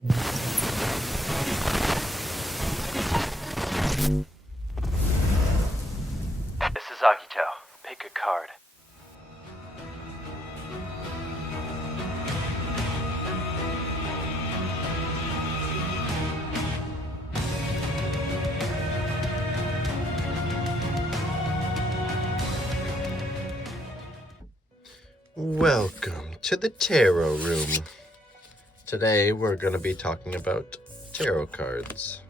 This is Akito. Pick a card. Welcome to the tarot room. Today we're going to be talking about tarot cards.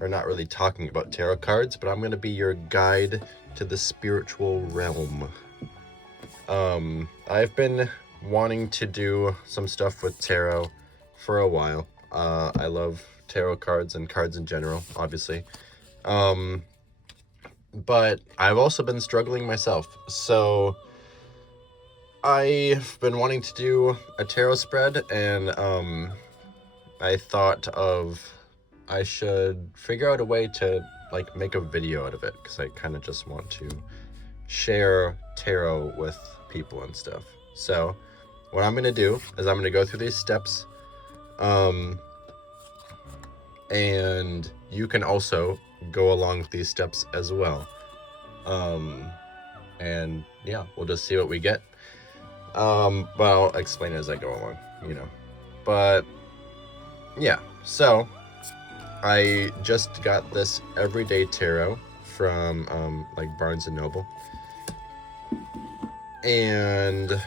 We're not really talking about tarot cards, but I'm going to be your guide to the spiritual realm. I've been wanting to do some stuff with tarot for a while. I love tarot cards and cards in general, obviously. But I've also been struggling myself. So I've been wanting to do a tarot spread, and I thought I should figure out a way to like make a video out of it, because I kind of just want to share tarot with people and stuff. So what I'm going to do is I'm going to go through these steps, and you can also go along with these steps as well. And yeah, we'll just see what we get. But I'll explain it as I go along, but yeah, so I just got this everyday tarot from, like Barnes & Noble, and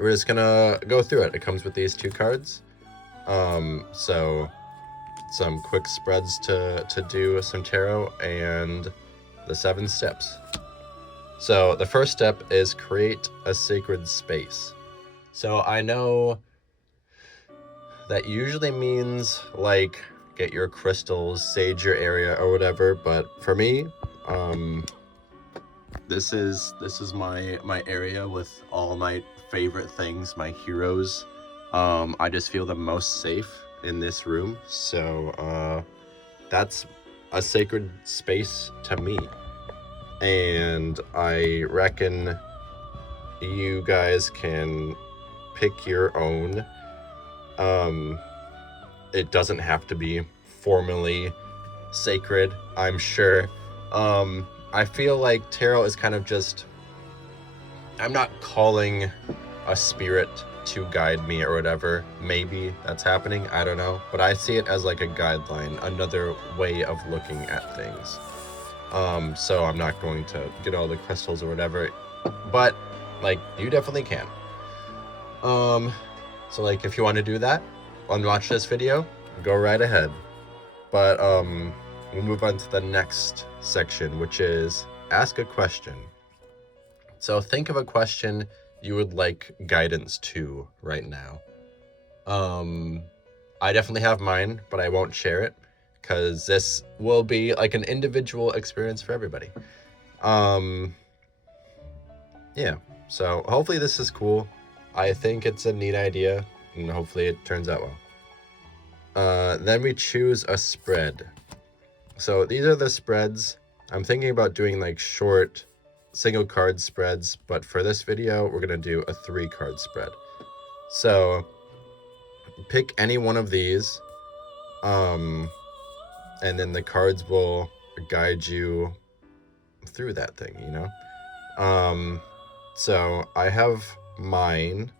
we're just gonna go through it. It comes with these 2 cards, so some quick spreads to do some tarot, and the 7 steps. So the first step is create a sacred space. So I know that usually means like get your crystals, sage your area or whatever, but for me, this is my area with all my favorite things, my heroes. I just feel the most safe in this room, so that's a sacred space to me. And I reckon you guys can pick your own. It doesn't have to be formally sacred, I'm sure. I feel like tarot is kind of just, I'm not calling a spirit to guide me or whatever. Maybe that's happening, I don't know. But I see it as like a guideline, another way of looking at things. So I'm not going to get all the crystals or whatever, but like you definitely can. So like if you want to do that and watch this video, go right ahead. But we'll move on to the next section, which is ask a question. So think of a question you would like guidance to right now. I definitely have mine, but I won't share it, because this will be like an individual experience for everybody. Yeah, so hopefully this is cool. I think it's a neat idea, and hopefully it turns out well. Then we choose a spread. So these are the spreads. I'm thinking about doing like short single card spreads, but for this video, we're gonna do a 3-card spread. So pick any one of these, and then the cards will guide you through that thing, So I have mine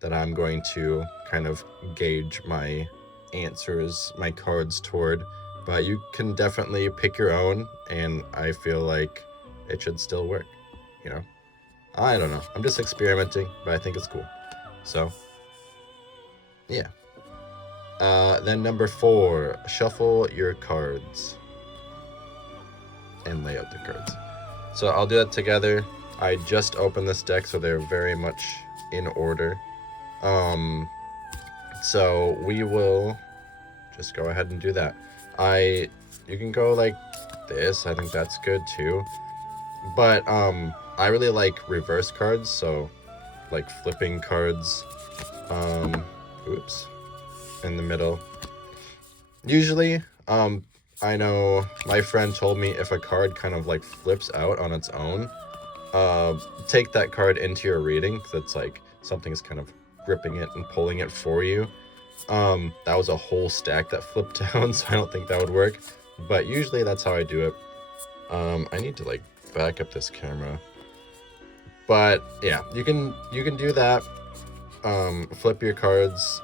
that I'm going to kind of gauge my answers, my cards toward, but you can definitely pick your own, and I feel like it should still work, I don't know. I'm just experimenting, but I think it's cool. So, yeah. Then number 4, shuffle your cards and lay out the cards. So I'll do that together. I just opened this deck, so they're very much in order. So we will just go ahead and do that. You can go like this. I think that's good too. But I really like reverse cards, so like flipping cards. In the middle. Usually, I know my friend told me if a card kind of like flips out on its own, take that card into your reading, because it's like something's kind of gripping it and pulling it for you. That was a whole stack that flipped down, so I don't think that would work. But usually that's how I do it. I need to like back up this camera. But yeah, you can do that. Flip your cards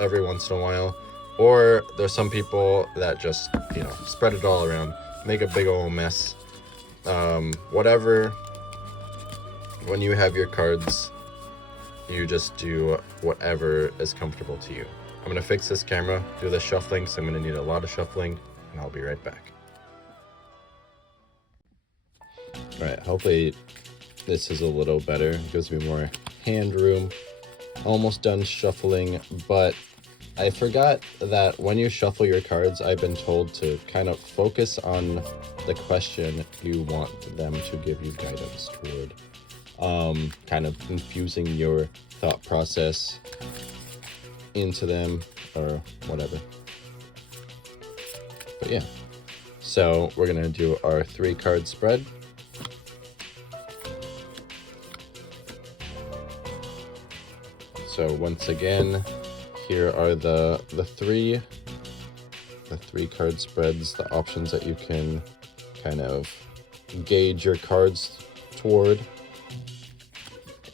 every once in a while. Or there's some people that just, spread it all around, make a big old mess. Whatever. When you have your cards, you just do whatever is comfortable to you. I'm gonna fix this camera, do the shuffling, so I'm gonna need a lot of shuffling, and I'll be right back. All right, hopefully this is a little better. It gives me more hand room. Almost done shuffling, but I forgot that when you shuffle your cards, I've been told to kind of focus on the question you want them to give you guidance toward. Kind of infusing your thought process into them or whatever. But yeah, so we're gonna do our 3-card spread. So once again, here are the 3-card spreads, the options that you can kind of gauge your cards toward.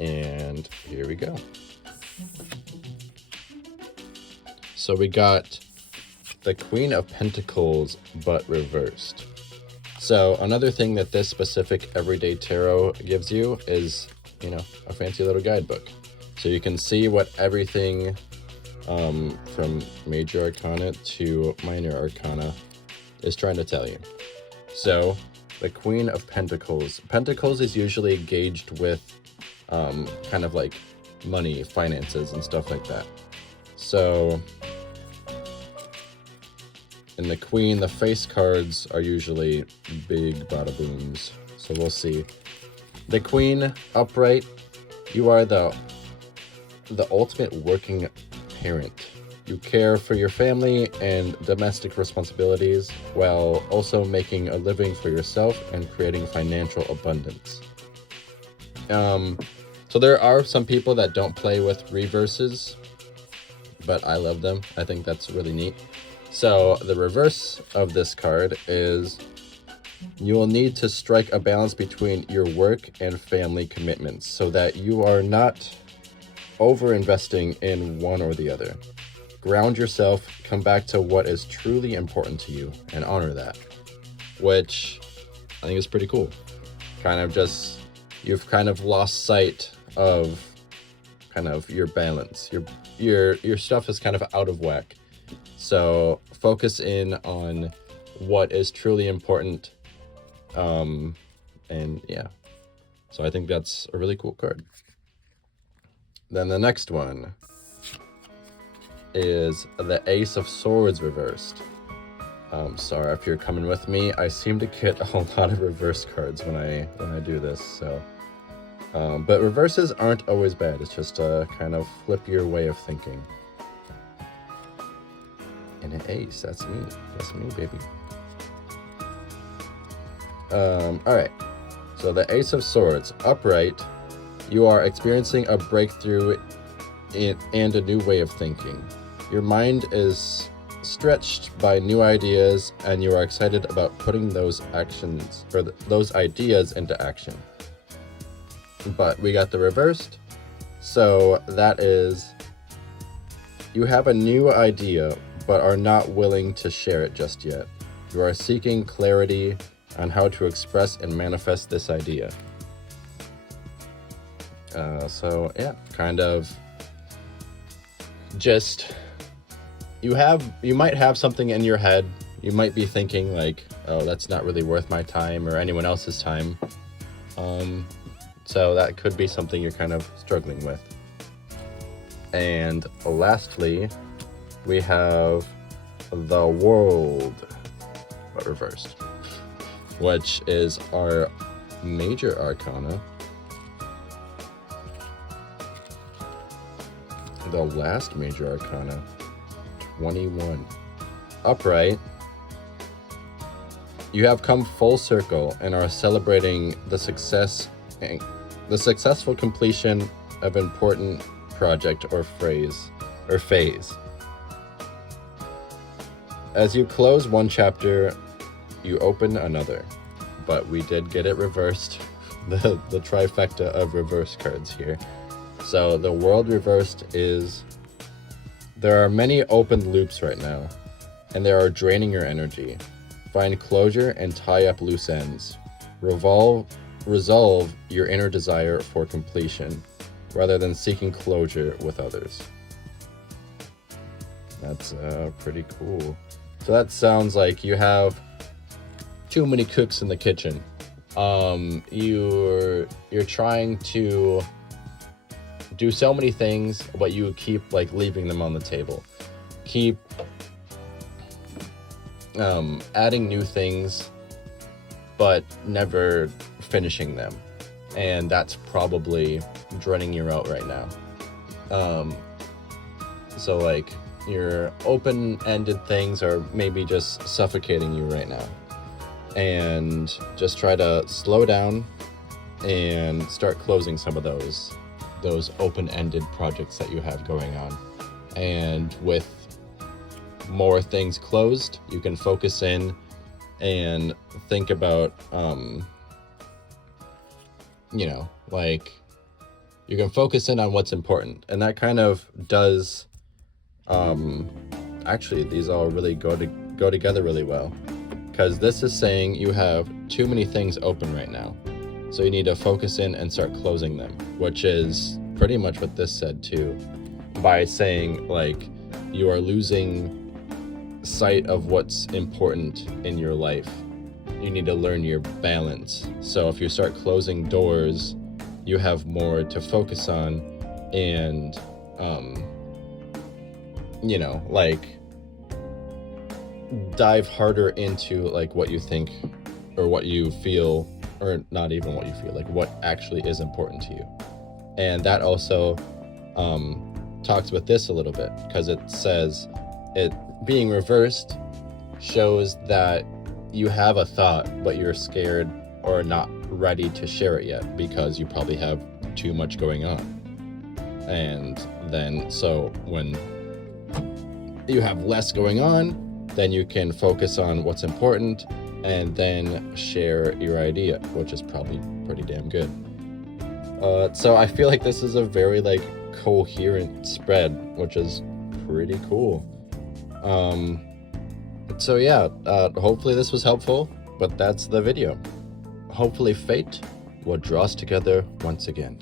And here we go. So we got the Queen of Pentacles, but reversed. So another thing that this specific Everyday Tarot gives you is, a fancy little guidebook. So you can see what everything from Major Arcana to Minor Arcana is trying to tell you. So the Queen of Pentacles. Pentacles is usually gauged with kind of like money, finances, and stuff like that. So in the Queen, the face cards are usually big bada booms. So we'll see. The Queen, upright, you are the ultimate working parent. You care for your family and domestic responsibilities while also making a living for yourself and creating financial abundance. So there are some people that don't play with reverses, but I love them. I think that's really neat. So the reverse of this card is you will need to strike a balance between your work and family commitments so that you are not over-investing in one or the other. Ground yourself, come back to what is truly important to you, and honor that. Which I think is pretty cool. You've kind of lost sight of kind of your balance. Your stuff is kind of out of whack. So focus in on what is truly important. And yeah. So I think that's a really cool card. Then the next one is the Ace of Swords reversed. Sorry if you're coming with me. I seem to get a lot of reverse cards when I do this. So, but reverses aren't always bad. It's just to kind of flip your way of thinking. And an ace. That's me. That's me, baby. All right. So the Ace of Swords, upright. You are experiencing a breakthrough and a new way of thinking. Your mind is stretched by new ideas, and you are excited about putting those those ideas into action. But we got the reversed. So that is, you have a new idea, but are not willing to share it just yet. You are seeking clarity on how to express and manifest this idea. So yeah, kind of just, you might have something in your head. You might be thinking like, oh, that's not really worth my time or anyone else's time. So that could be something you're kind of struggling with. And lastly, we have the World, but reversed, which is our Major Arcana. The last Major Arcana, 21. Upright. You have come full circle and are celebrating the successful completion of important project or phase. as you close one chapter, you open another. But we did get it reversed. The trifecta of reverse cards here. So the world reversed is, there are many open loops right now, and they are draining your energy. Find closure and tie up loose ends. Resolve your inner desire for completion, rather than seeking closure with others. That's pretty cool. So that sounds like you have too many cooks in the kitchen. You're trying to do so many things, but you keep like leaving them on the table. Keep adding new things, but never finishing them. And that's probably draining you out right now. So like your open-ended things are maybe just suffocating you right now. And just try to slow down and start closing some of those open-ended projects that you have going on. And with more things closed, you can focus in and think about like you can focus in on what's important. And that kind of does actually, these all really go together really well, because this is saying you have too many things open right now, so you need to focus in and start closing them, which is pretty much what this said too, by saying like you are losing sight of what's important in your life. You need to learn your balance. So if you start closing doors, you have more to focus on, and like dive harder into like what you think or what you feel, or not even what you feel, like what actually is important to you. And that also talks with this a little bit, because it says it being reversed shows that you have a thought, but you're scared or not ready to share it yet because you probably have too much going on. And then so when you have less going on, then you can focus on what's important and then share your idea, which is probably pretty damn good. So I feel like this is a very like coherent spread, which is pretty cool. So yeah, hopefully this was helpful, but that's the video. Hopefully fate will draw us together once again.